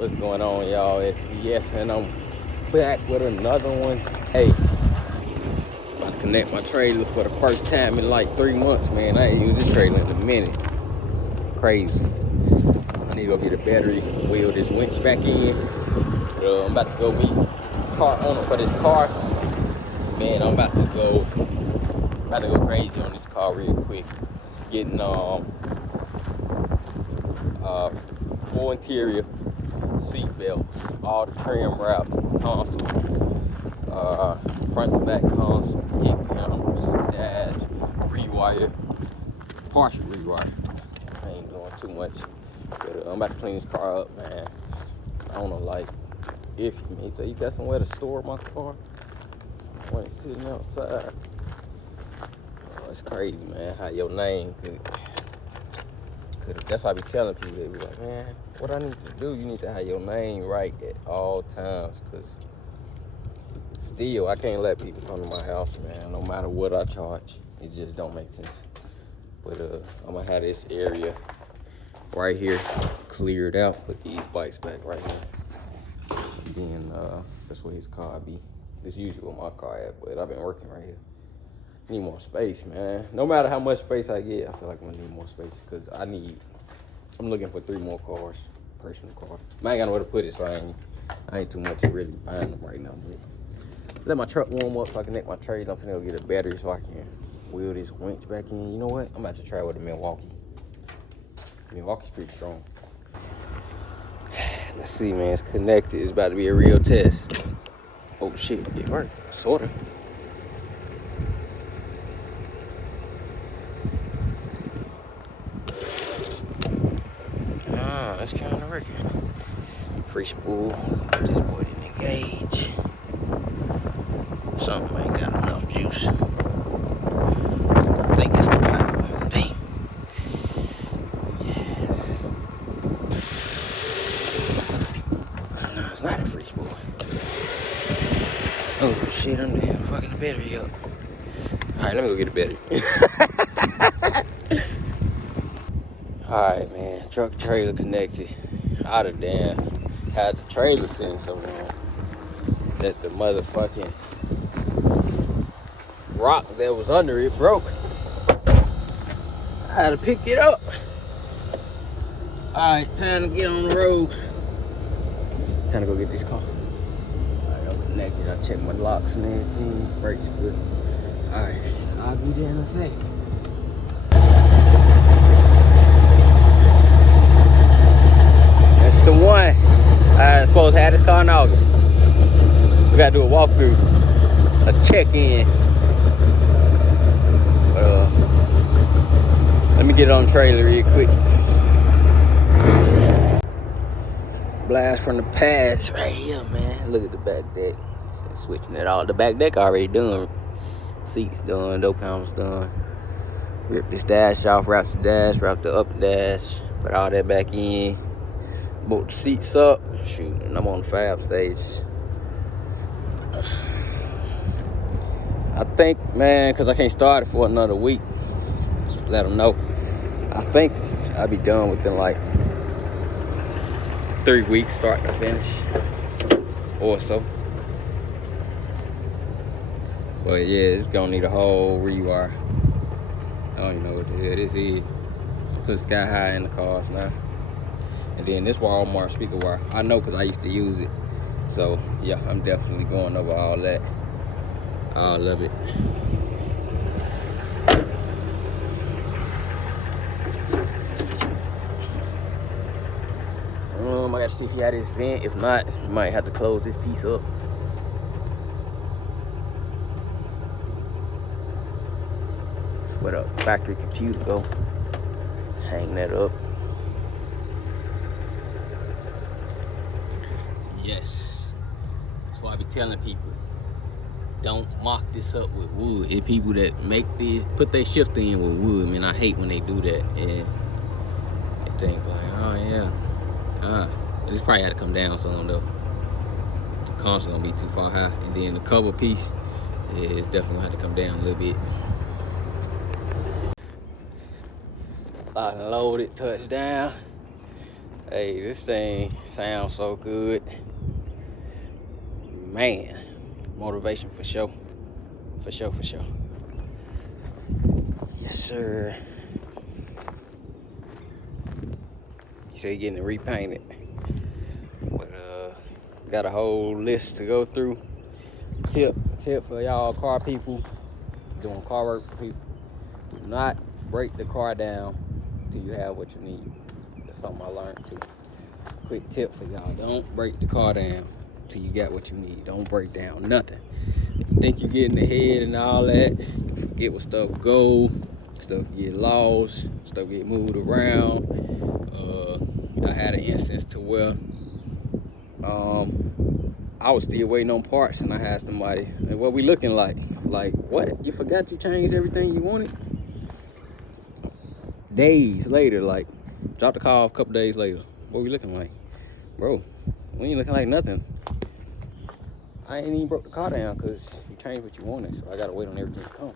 What's going on, y'all? It's yes, and I'm back with another one. Hey, about to connect my trailer for the first time in like 3 months, man. I ain't used this trailer in a minute. Crazy. I need to go get a battery, wheel this winch back in. I'm about to go meet the car owner for this car. Man, I'm about to go crazy on this car real quick. Just getting full interior, seat belts, all the trim wrap, console, front to back console, kick panels, dash, rewire, partial rewire. I ain't doing too much, but I'm about to clean this car up, man. I don't know, like, if you mean, so you got somewhere to store my car when it's sitting outside. Oh, it's crazy, man, how your name could that's why I be telling people, they be like, man, what I need to do, you need to have your name right at all times, because still, I can't let people come to my house, man, no matter what I charge. It just don't make sense. But I'm gonna have this area right here cleared out, put these bikes back right here. And then that's where his car be. This usually where my car at, but I've been working right here. Need more space, man. No matter how much space I get, I feel like I'm gonna need more space, because I'm looking for 3 more cars, personal cars. I ain't got nowhere to put it, so I ain't too much really buying them right now. But let my truck warm up so I can connect my trailer. I'm finna go get a battery so I can wheel this winch back in. You know what? I'm about to try with the Milwaukee. Milwaukee's pretty strong. Let's see, man. It's connected. It's about to be a real test. Oh shit, it worked, sorta. That's kind of working. Free spool. Put this boy in the gauge. Something ain't got enough juice. I think it's the power. Damn. Yeah. No, it's not a free spool. Oh shit, I'm damn fucking the battery up. Alright, let me go get the battery. Alright, man. Truck trailer connected. I'd have damn had the trailer sitting so long that the motherfucking rock that was under it broke. I had to pick it up. Alright, time to get on the road. Time to go get this car. Alright, I'm connected. I checked my locks and everything. Brakes good. Alright, I'll be there in a sec. That's the one. I was supposed to have this car in August. We gotta do a walkthrough, a check-in. Let me get it on the trailer real quick. Blast from the past right here, man. Look at the back deck. Switching it all. The back deck already done. Seats done, door panels done. Rip this dash off, wrap the dash, wrap the upper dash, put all that back in. Bolt the seats up. Shoot, and I'm on the fab stage. I think, man, because I can't start it for another week. Just let them know. I think I'll be done within like 3 weeks, start to finish, or so. But yeah, it's gonna need a whole rewire. I don't even know what the hell this is. Put Sky High in the cars now. And then this Walmart speaker wire, I know because I used to use it. So yeah, I'm definitely going over all that. All of it. I gotta see if he had his vent. If not, I might have to close this piece up. That's where the factory computer go. Hang that up. Yes. That's why I be telling people, don't mock this up with wood. It's people that make these, put their shifter in with wood. Man, I hate when they do that. And they think like, oh yeah. This probably had to come down some though. The console gonna be too far high. And then the cover piece, yeah, it's definitely gonna have to come down a little bit. Lock and load it, touchdown. Hey, this thing sounds so good. Man, motivation for sure. For sure, for sure. Yes, sir. You say you're getting it repainted. But got a whole list to go through. Tip for y'all car people doing car work for people. Do not break the car down till you have what you need. That's something I learned too. Just a quick tip for y'all. Don't break the car down till you got what you need. Don't break down nothing. You think you're getting ahead and all that, you forget what stuff go, stuff get lost, stuff get moved around. I had an instance to where I was still waiting on parts, and I had somebody, and what we looking like? Like, what? You forgot you changed everything you wanted? Days later, like, dropped the car off a couple days later. What we looking like? Bro, we ain't looking like nothing. I ain't even broke the car down because you changed what you wanted, so I gotta wait on everything to come.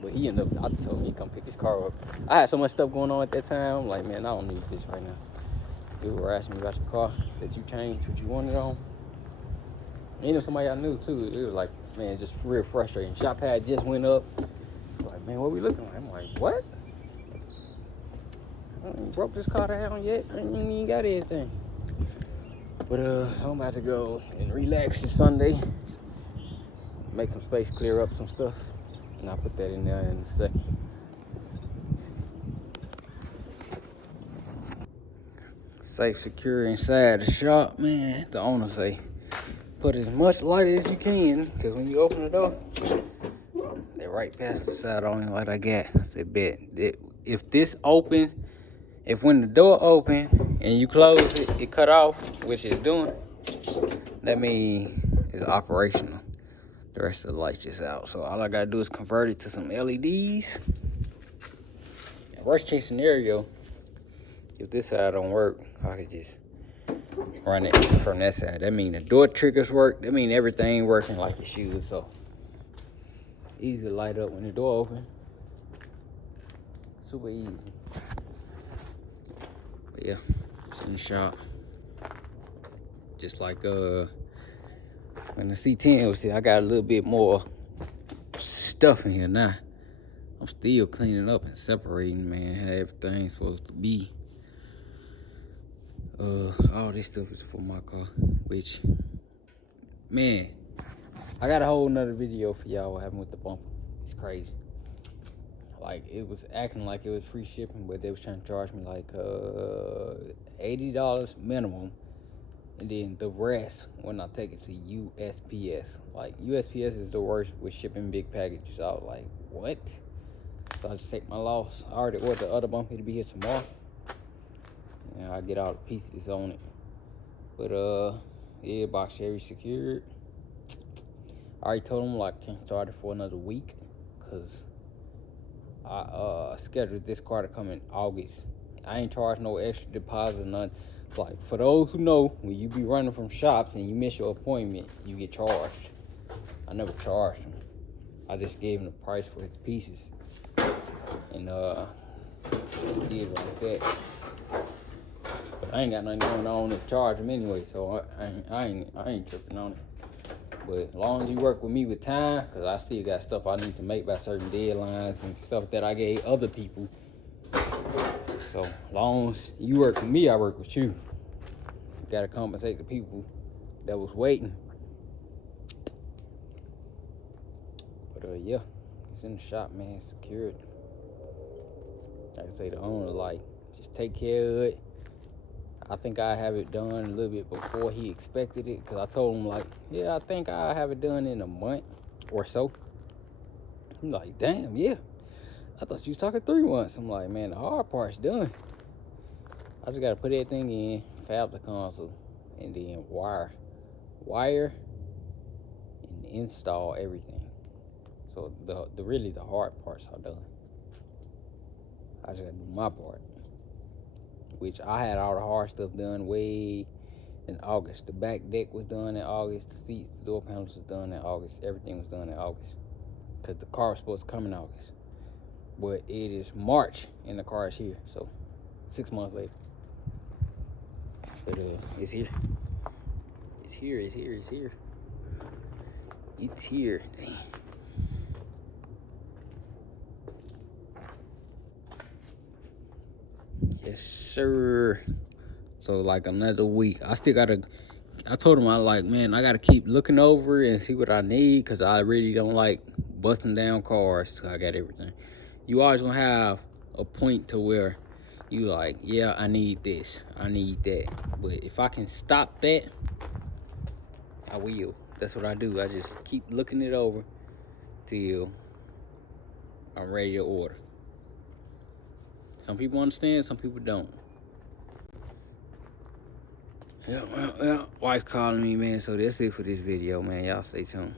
But he ended up, I told him he come pick his car up. I had so much stuff going on at that time. I'm like, man, I don't need this right now. People were asking me about your car, that you changed what you wanted on. And even somebody I knew too, it was like, man, just real frustrating. Shop pad just went up. Like, man, what we looking like? I'm like, what? I ain't broke this car down yet. I ain't even got anything. But I'm about to go and relax this Sunday. Make some space, clear up some stuff. And I'll put that in there in a second. Safe, secure inside the shop, man. The owner say, put as much light as you can, because when you open the door, they're right past the side only light I got. I said, bet. If this open, if when the door open and you close it, it cut off, which it's doing, that means it's operational. The rest of the lights just out. So all I gotta do is convert it to some LEDs. And worst case scenario, if this side don't work, I could just run it from that side. That mean the door triggers work. That mean everything working like it should. So easy to light up when the door open. Super easy. But yeah, it's in the shop. Just like when the C10 was here, I got a little bit more stuff in here now. I'm still cleaning up and separating, man, how everything's supposed to be. All this stuff is for my car, which, man, I got a whole nother video for y'all what happened with the bumper. It's crazy. Like, it was acting like it was free shipping, but they was trying to charge me like $80 minimum, and then the rest when I take it to USPS. Like, USPS is the worst with shipping big packages. I was like, what? So I just take my loss. I already ordered the other bumper to be here tomorrow, and I get all the pieces on it. But yeah, box Chevy secured. I already told them like can't start it for another week, cause I scheduled this car to come in August. I ain't charged no extra deposit or nothing. Like, for those who know, when you be running from shops and you miss your appointment, you get charged. I never charged him. I just gave him the price for his pieces, and did it like that. But I ain't got nothing going on to charge him anyway, so I ain't tripping on it. But as long as you work with me with time, because I still got stuff I need to make by certain deadlines and stuff that I gave other people. So as long as you work with me, I work with you. You gotta compensate the people that was waiting. But yeah, it's in the shop, man. It's secured. Like I say, the owner, like, just take care of it. I think I have it done a little bit before he expected it, because I told him, like, yeah, I think I have it done in a month or so. He's like, damn, yeah. I thought you was talking 3 months. I'm like, man, the hard part's done. I just gotta put everything in, fab the console, and then wire, and install everything. So the really the hard parts are done. I just gotta do my part, which I had all the hard stuff done way in August. The back deck was done in August. The seats, the door panels was done in August. Everything was done in August, because the car was supposed to come in August. But it is March and the car is here, so 6 months later. But it's here. It's here. It's here. It's here. It's here. Dang. Yes, sir. So like another week. I still gotta. I told him, man, I gotta keep looking over and see what I need, cause I really don't like busting down cars till I got everything. You always gonna have a point to where you like, yeah, I need this, I need that. But if I can stop that, I will. That's what I do. I just keep looking it over till I'm ready to order. Some people understand, some people don't. Yeah, wife calling me, man. So that's it for this video, man. Y'all stay tuned.